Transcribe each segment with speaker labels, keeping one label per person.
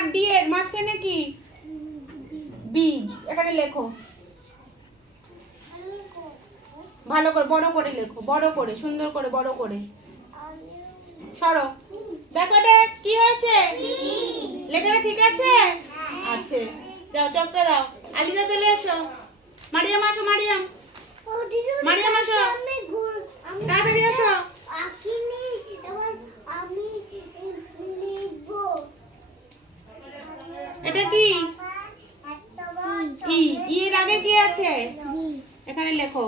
Speaker 1: আর D এর মাঝখানে কি? বীজ এখানে লেখো। ভালো করে বড় করে লেখো বড় করে সুন্দর করে বড় করে। সরো। দেখো এটা কি হয়েছে? লেখাটা ঠিক আছে? আছে। যাও চকটা দাও। আলিদা চলে এসো। মারিয়াম আসো মারিয়াম। মারিয়াম আসো। তাড়াতাড়ি আসো। কি? ই ই এর আগে কি আছে? এখানে লেখো।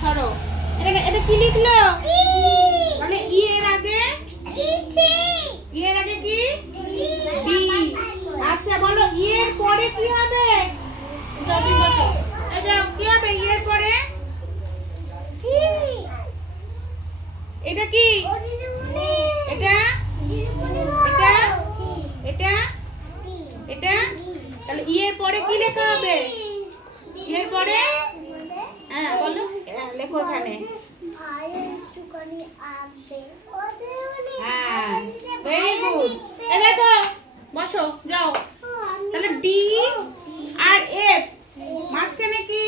Speaker 1: সরো। এখানে এটা কি লিখলো? মানে ই এর আগে? ই এর আগে কি? আচ্ছা বলো ই এর পরে কি হবে যাও তুমি বসো এই যাও কি হবে ই এর পরে এটা কি এটা এটা এটা এটা তাহলে ই এর পরে কি লেখা হবে? ই এর পরে হ্যাঁ বলো। লেখো এখানে। হ্যাঁ ভেরি গুড এ দেখো বসো যাও। তাহলে ডি আর এফ মাঝখানে কি?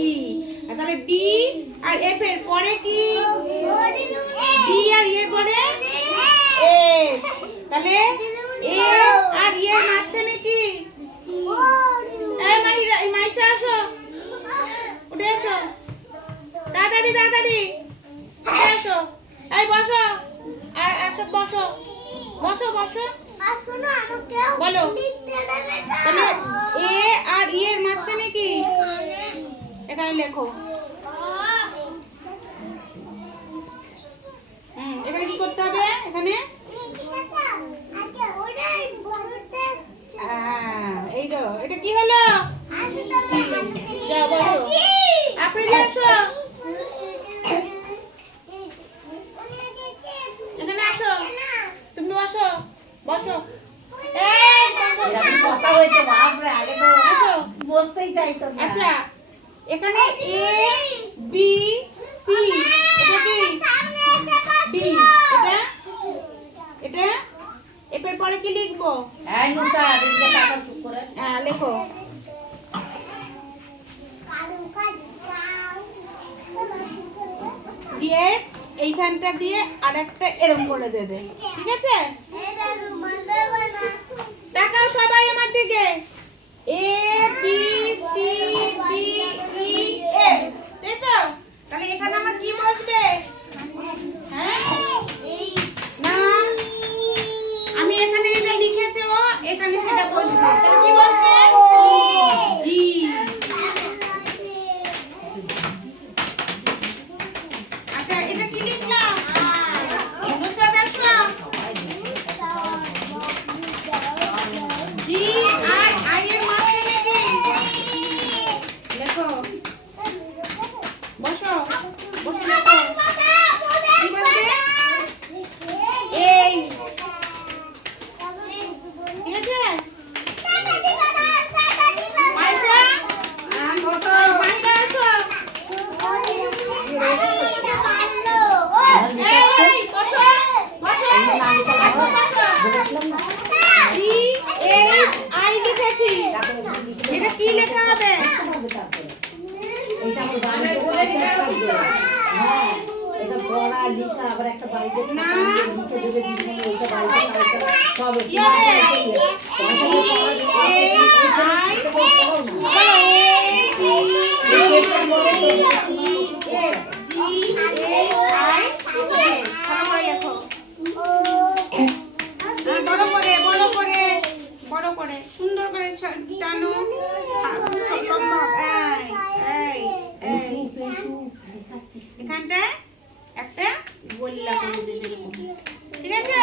Speaker 1: ই আর তাহলে ডি আর এফ এর পরে কি? ডি আর এর পরে? এফ তাহলে এ আর ই এর মাঝখানে কি এই মাইরা এই মাইশা আসো উঠে এসো তাড়াতাড়ি তাড়াতাড়ি উঠে এসো এই বসো আর বসো। বসো বসো। বলো। এ আর ই এর মাঝখানে কি? এখানে লেখো। হুম এখানে কি করতে হবে? এখানে? হ্যাঁ এই তো এটা কি হলো যাও বসো আপনি আসো এখানে আসো তুমি বসো বসো এই বসো।
Speaker 2: এরকম কথা হয়েছে বাপরে আগে তো
Speaker 1: আসো
Speaker 2: বসতেই চাইতো না।
Speaker 1: আচ্ছা এখানে এ বি সি এটা কি? ডি এটা? এটা? এটার পরে কি লিখব?
Speaker 2: হ্যাঁ নুসা এদিকে তাকাও চুপ করে।
Speaker 1: হ্যাঁ লেখো। দিয়ে এইখানটা দিয়ে আর একটা এরম করে দেবে। ঠিক আছে তাকাও সবাই আমার দিকে A B C D E F তাই তো তাহলে এখানে আমার কি বসবে হ্যাঁ না আমি এখানে এটা লিখেছে ও এখানে সেটা বসবে তাহলে কি বসবে জি আচ্ছা এটা কি লিখলাম বুঝতে পারছ জি আর আই এর মাঝখানে কি লেখো বসো বসে লেখো কি বলবে এই ঠিক আছে মাইশা মাইশা আসো এই, এই, বসো বসো একদম বসো
Speaker 2: বলেছিলাম না
Speaker 1: জি এই আই লিখেছি এটা কি লেখা হবে
Speaker 2: হবে তারপরে এটা আমার বাড়িতে বলে হ্যাঁ এটা পড়া লিখা আবার একটা বাড়িতে
Speaker 1: না।
Speaker 2: লিখে দেবে দিদি এটা বাড়িতে কালকে সব
Speaker 1: কি হবে ই এই আই বলো A B C D E F G H I J ভালো করে লেখো আর বড় করে সুন্দর করে টানো এখানটায় এরকম। ঠিক আছে